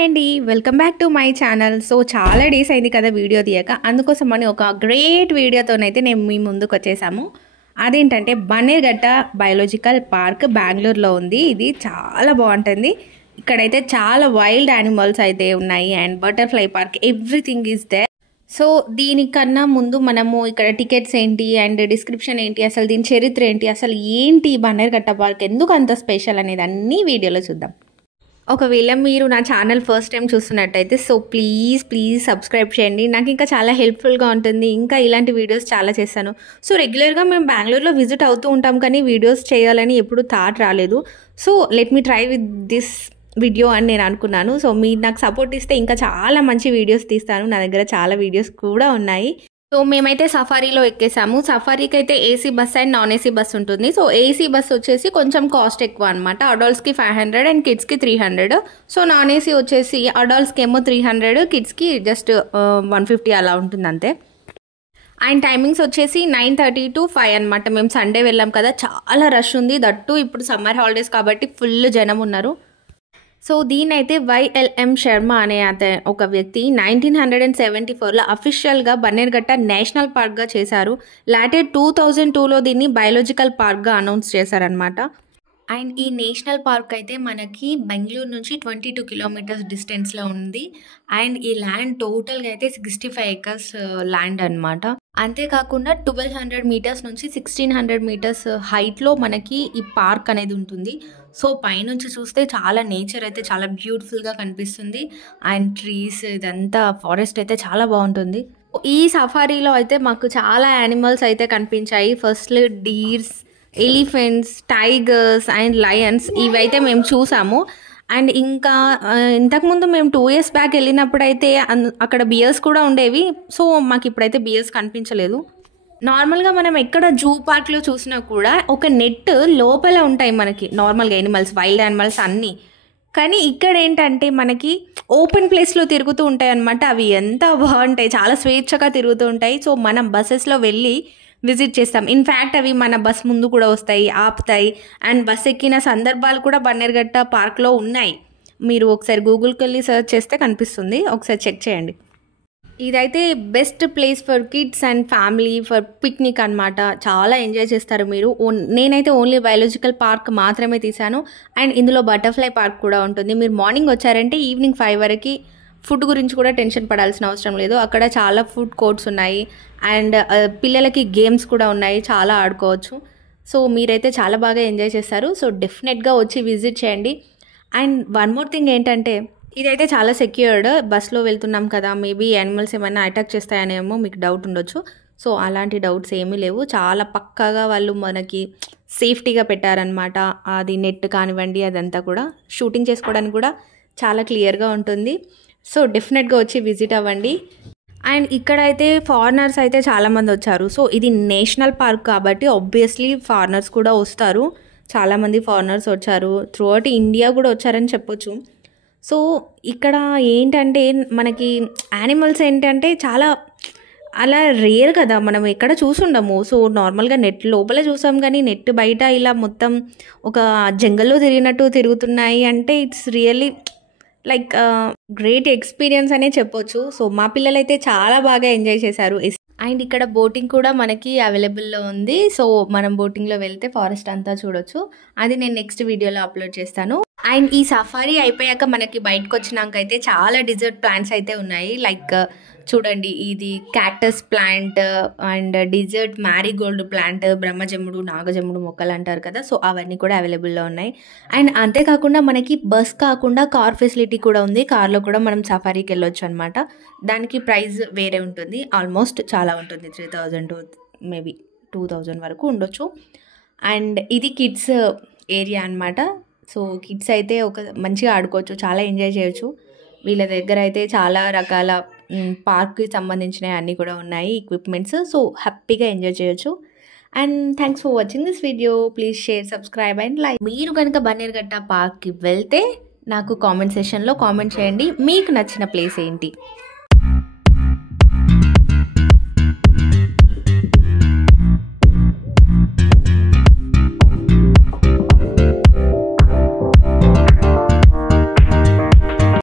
Hi అండి, welcome back to my channel. So చాలా days అయింది కదా వీడియో తీయక, అందుకోసమని ఒక గ్రేట్ వీడియోతోనైతే నేను మీ ముందుకు వచ్చేసాము. అదేంటంటే బన్నీర్ఘట్ట బయోలాజికల్ పార్క్ బెంగళూరులో ఉంది. ఇది చాలా బాగుంటుంది. ఇక్కడైతే చాలా వైల్డ్ యానిమల్స్ అయితే ఉన్నాయి and butterfly park, everything is there. So దీనికన్నా ముందు మనము ఇక్కడ టికెట్స్ ఏంటి అండ్ డిస్క్రిప్షన్ ఏంటి, అసలు దీని చరిత్ర ఏంటి, అసలు ఏంటి బన్నీర్ఘట్ట పార్క్ ఎందుకు అంత స్పెషల్ అనేది అన్ని వీడియోలో చూద్దాం. ఒకవేళ మీరు నా ఛానల్ ఫస్ట్ టైం చూస్తున్నట్టయితే సో ప్లీజ్ సబ్స్క్రైబ్ చేయండి. నాకు ఇంకా చాలా హెల్ప్ఫుల్గా ఉంటుంది. ఇంకా ఇలాంటి వీడియోస్ చాలా చేస్తాను. సో రెగ్యులర్గా మేము బెంగళూరులో విజిట్ అవుతూ ఉంటాం, కానీ వీడియోస్ చేయాలని ఎప్పుడు థాట్ రాలేదు. So let me try with this video అని నేను అనుకున్నాను. సో మీరు నాకు సపోర్ట్ ఇస్తే ఇంకా చాలా మంచి వీడియోస్ తీస్తాను. నా దగ్గర చాలా వీడియోస్ కూడా ఉన్నాయి. సో మేమైతే సఫారీలో ఎక్కేసాము. సఫారీకి అయితే AC bus and non AC bus ఉంటుంది. సో ఏసీ బస్ వచ్చేసి కొంచెం కాస్ట్ ఎక్కువ అనమాట. అడల్ట్స్కి 500 అండ్ కిడ్స్కి 300. సో నాన్ ఏసీ వచ్చేసి అడల్ట్స్కి ఏమో 300, కిడ్స్కి జస్ట్ 150 అలా ఉంటుంది అంతే. అండ్ టైమింగ్స్ వచ్చేసి 9:30 to 5 అనమాట. మేము సండే వెళ్ళాం కదా, చాలా రష్ ఉంది. దట్టు ఇప్పుడు సమ్మర్ హాలిడేస్ కాబట్టి ఫుల్ జనం ఉన్నారు. సో దీనైతే వైఎల్ఎం శర్మ అనే ఒక వ్యక్తి 1974లో అఫీషియల్గా బన్నీర్ఘట్ట నేషనల్ పార్క్గా చేశారు. లాటర్ 2002లో దీన్ని బయోలాజికల్ పార్క్గా అనౌన్స్ చేశారనమాట. అండ్ ఈ నేషనల్ పార్క్ అయితే మనకి బెంగళూరు నుంచి 22 కిలోమీటర్స్ డిస్టెన్స్లో ఉంది. అండ్ ఈ ల్యాండ్ టోటల్గా అయితే 65 acres ల్యాండ్ అనమాట. అంతేకాకుండా 1200 మీటర్స్ నుంచి 1600 మీటర్స్ హైట్లో మనకి ఈ పార్క్ అనేది ఉంటుంది. సో పైనుంచి చూస్తే చాలా నేచర్ అయితే చాలా బ్యూటిఫుల్గా కనిపిస్తుంది. అండ్ ట్రీస్, ఇదంతా ఫారెస్ట్ అయితే చాలా బాగుంటుంది. ఈ సఫారీలో అయితే మాకు చాలా యానిమల్స్ అయితే కనిపించాయి. First deers, elephants, tigers and Lions, ఇవైతే మేము చూసాము. అండ్ ఇంకా ఇంతకుముందు మేము 2 years బ్యాక్ వెళ్ళినప్పుడు అయితే అక్కడ బియర్స్ కూడా ఉండేవి. సో మాకు ఇప్పుడైతే బియర్స్ కనిపించలేదు. నార్మల్గా మనం ఎక్కడ జూ పార్క్లో చూసినా కూడా ఒక నెట్ లోపల ఉంటాయి మనకి నార్మల్గా యానిమల్స్, వైల్డ్ యానిమల్స్ అన్నీ. కానీ ఇక్కడ ఏంటంటే మనకి ఓపెన్ ప్లేస్లో తిరుగుతూ ఉంటాయి అన్నమాట. అవి ఎంత బాగుంటాయి, చాలా స్వేచ్ఛగా తిరుగుతూ ఉంటాయి. సో మనం బస్సెస్లో వెళ్ళి విజిట్ చేస్తాం. ఇన్ఫ్యాక్ట్ అవి మన బస్ ముందు కూడా వస్తాయి, ఆపుతాయి. అండ్ బస్ ఎక్కిన సందర్భాలు కూడా బన్నీర్ఘట్ట పార్క్లో ఉన్నాయి. మీరు ఒకసారి గూగుల్కి వెళ్ళి సెర్చ్ చేస్తే కనిపిస్తుంది, ఒకసారి చెక్ చేయండి. ఇదైతే best place for kids and family for picnic అనమాట. చాలా ఎంజాయ్ చేస్తారు మీరు. నేనైతే ఓన్లీ బయోలాజికల్ పార్క్ మాత్రమే తీశాను. అండ్ ఇందులో బటర్ఫ్లై పార్క్ కూడా ఉంటుంది. మీరు మార్నింగ్ వచ్చారంటే ఈవినింగ్ 5 వరకు ఫుడ్ గురించి కూడా టెన్షన్ పడాల్సిన అవసరం లేదు. అక్కడ చాలా ఫుడ్ కోర్ట్స్ ఉన్నాయి అండ్ పిల్లలకి గేమ్స్ కూడా ఉన్నాయి, చాలా ఆడుకోవచ్చు. సో మీరైతే చాలా బాగా ఎంజాయ్ చేస్తారు. సో డెఫినెట్గా వచ్చి విజిట్ చేయండి. అండ్ వన్ మోర్ థింగ్ ఏంటంటే ఇదైతే చాలా సెక్యూర్డ్. బస్లో వెళ్తున్నాం కదా, మేబీ యానిమల్స్ ఏమైనా అటాక్ చేస్తాయనేమో మీకు డౌట్ ఉండొచ్చు. సో అలాంటి డౌట్స్ ఏమీ లేవు. చాలా పక్కాగా వాళ్ళు మనకి సేఫ్టీగా పెట్టారనమాట. అది నెట్ కానివ్వండి, అదంతా కూడా షూటింగ్ చేసుకోవడానికి కూడా చాలా క్లియర్గా ఉంటుంది. సో డెఫినెట్గా వచ్చి విజిట్ అవ్వండి. అండ్ ఇక్కడైతే ఫారినర్స్ అయితే చాలామంది వచ్చారు. సో ఇది నేషనల్ పార్క్ కాబట్టి ఆబ్వియస్లీ ఫారినర్స్ కూడా వస్తారు. చాలామంది ఫారినర్స్ వచ్చారు, త్రూఅవుట్ ఇండియా కూడా వచ్చారని చెప్పొచ్చు. సో ఇక్కడ ఏంటంటే మనకి యానిమల్స్ ఏంటంటే చాలా అలా రేర్ కదా, మనం ఎక్కడ చూసుండము. సో నార్మల్గా నెట్ లోపలే చూసాం, కానీ నెట్ బయట ఇలా మొత్తం ఒక జంగల్లో తిరిగినట్టు తిరుగుతున్నాయి అంటే it's really like great experience అనే చెప్పొచ్చు. సో మా పిల్లలైతే చాలా బాగా ఎంజాయ్ చేశారు. అండ్ ఇక్కడ బోటింగ్ కూడా మనకి అవైలబుల్లో ఉంది. సో మనం బోటింగ్లో వెళ్తే ఫారెస్ట్ అంతా చూడొచ్చు. అది నేను నెక్స్ట్ వీడియోలో అప్లోడ్ చేస్తాను. అండ్ ఈ సఫారీ అయిపోయాక మనకి బయటకు వచ్చినాక అయితే చాలా డిజర్ట్ ప్లాంట్స్ అయితే ఉన్నాయి. లైక్ చూడండి, ఇది cactus plant and desert marigold plant, బ్రహ్మజముడు, నాగజముడు మొక్కలు అంటారు కదా. సో అవన్నీ కూడా అవైలబుల్లో ఉన్నాయి. అండ్ అంతేకాకుండా మనకి బస్ కాకుండా కార్ ఫెసిలిటీ కూడా ఉంది. కార్లో కూడా మనం సఫారీకి వెళ్ళొచ్చు అనమాట. దానికి ప్రైస్ వేరే ఉంటుంది, ఆల్మోస్ట్ చాలా ఉంటుంది. 3000 to మేబీ 2000 వరకు ఉండొచ్చు. అండ్ ఇది కిడ్స్ ఏరియా అనమాట. సో కిడ్స్ అయితే మంచిగా ఆడుకోవచ్చు, చాలా ఎంజాయ్ చేయొచ్చు. వీళ్ళ దగ్గర అయితే చాలా రకాల పార్క్కి సంబంధించినవి అన్నీ కూడా ఉన్నాయి, ఎక్విప్మెంట్స్. సో హ్యాపీగా ఎంజాయ్ చేయొచ్చు. And thanks for watching this video. Please share, subscribe and like. మీరు కనుక బన్నీర్ఘట్ట పార్క్కి వెళ్తే నాకు కామెంట్ సెషన్లో కామెంట్ చేయండి, మీకు నచ్చిన ప్లేస్ ఏంటి.